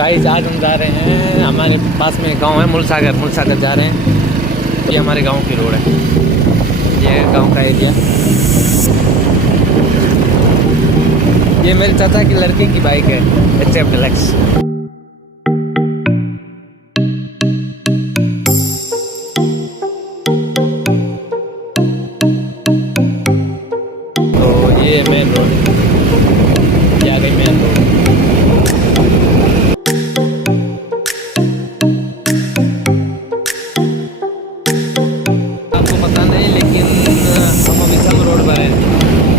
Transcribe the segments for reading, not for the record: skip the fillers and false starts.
Guys आज हम जा रहे हैं, हमारे पास में गांव है मुलसागर जा रहे हैं। ये हमारे गांव की रोड है, ये गांव का एरिया। ये मेरे चाचा की लड़की की बाइक है, HF डिलक्स। तो ये मेन रोड, ये आ गई मेन रोड।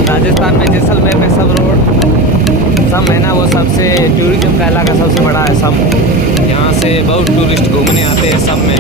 राजस्थान में जैसलमेर में सब रोड सम है ना, वो सबसे टूरिज्म का इलाका सबसे बड़ा है सम। यहाँ से बहुत टूरिस्ट घूमने आते हैं सम में।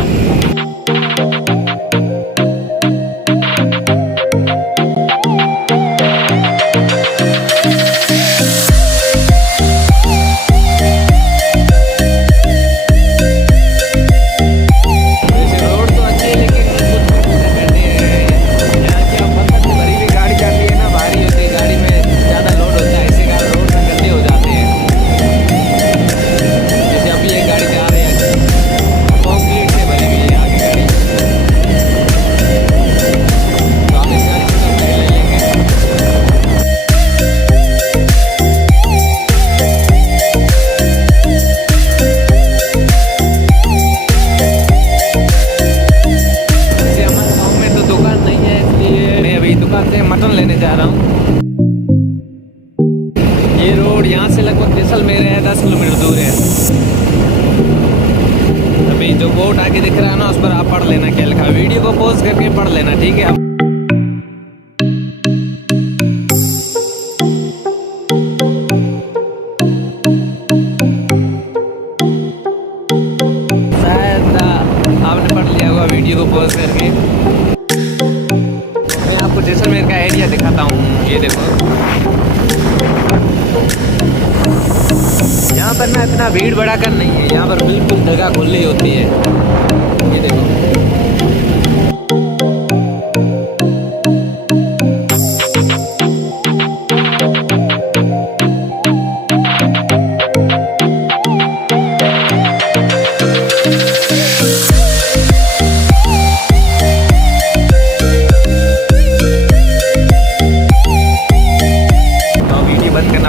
मटन लेने जा रहा हूँ। ये रोड यहाँ से लगभग जैसलमेर है 10 किलोमीटर दूर है। अभी जो बोर्ड आगे दिख रहा है ना, उस पर आप पढ़ लेना क्या लिखा। वीडियो को पॉज करके पढ़ लेना, ठीक है। शायद आपने पढ़ लिया होगा वीडियो को पॉज करके। आपको जैसलमेर का एरिया दिखाता हूँ, ये देखो। यहाँ पर ना इतना भीड़ भड़ाका नहीं है, यहाँ पर बिल्कुल जगह खुली होती है। ये देखो,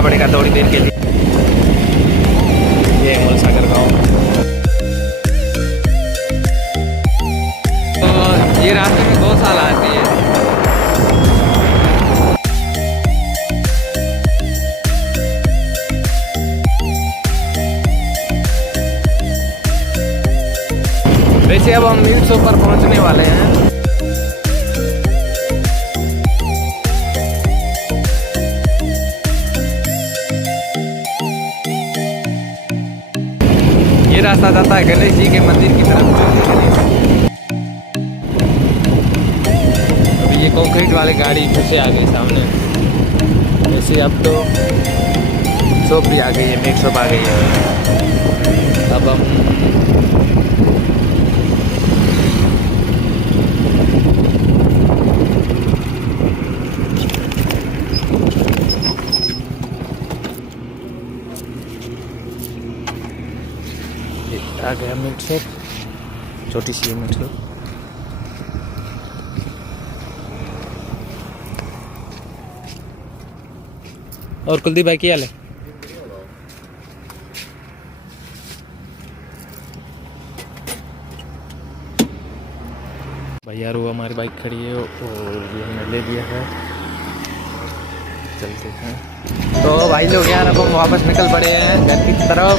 पड़ेगा थोड़ी देर के लिए। ये मुलसागर गाँव। तो ये रास्ते में गौशाला आती है। वैसे अब हम मिल्स पर पहुंचने वाले हैं। ये रास्ता जाता है गणेश जी के मंदिर की तरफ। अभी ये कंक्रीट वाली गाड़ी फिर से आ गई सामने। वैसे अब तो शॉप भी आ गई है, मेक शॉप आ गई है। अब हम आ गया मिल्क शॉप, छोटी सी मिल्क शॉप। और कुलदीप भाई क्या हाल है? भैया रो हमारी बाइक खड़ी है और ये हमने ले लिया है, चलते हैं। तो भाई लोग यार अब हम वापस निकल पड़े हैं घर की तरफ।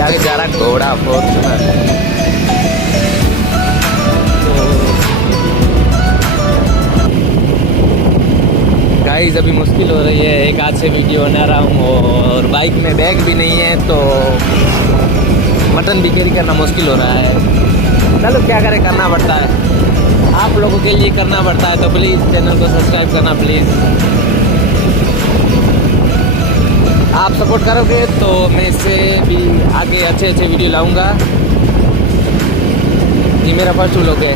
आगे जा रहा घोड़ा फॉर्च्यूनर। गाइस अभी मुश्किल हो रही है, एक हाथ से वीडियो बना रहा हूँ और बाइक में बैग भी नहीं है, तो मटन भी कैरी करना मुश्किल हो रहा है। चलो क्या करें, करना पड़ता है, आप लोगों के लिए करना पड़ता है। तो प्लीज़ चैनल को सब्सक्राइब करना प्लीज़। आप सपोर्ट करोगे तो मैं इससे भी आगे अच्छे वीडियो लाऊंगा। ये मेरा फर्स्ट व्लॉग है,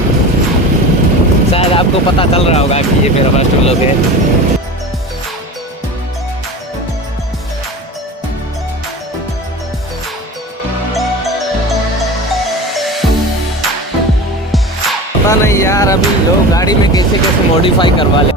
शायद आपको पता चल रहा होगा कि ये मेरा फर्स्ट व्लॉग है। पता नहीं यार, अभी लोग गाड़ी में कैसे कैसे मॉडिफाई करवा ले।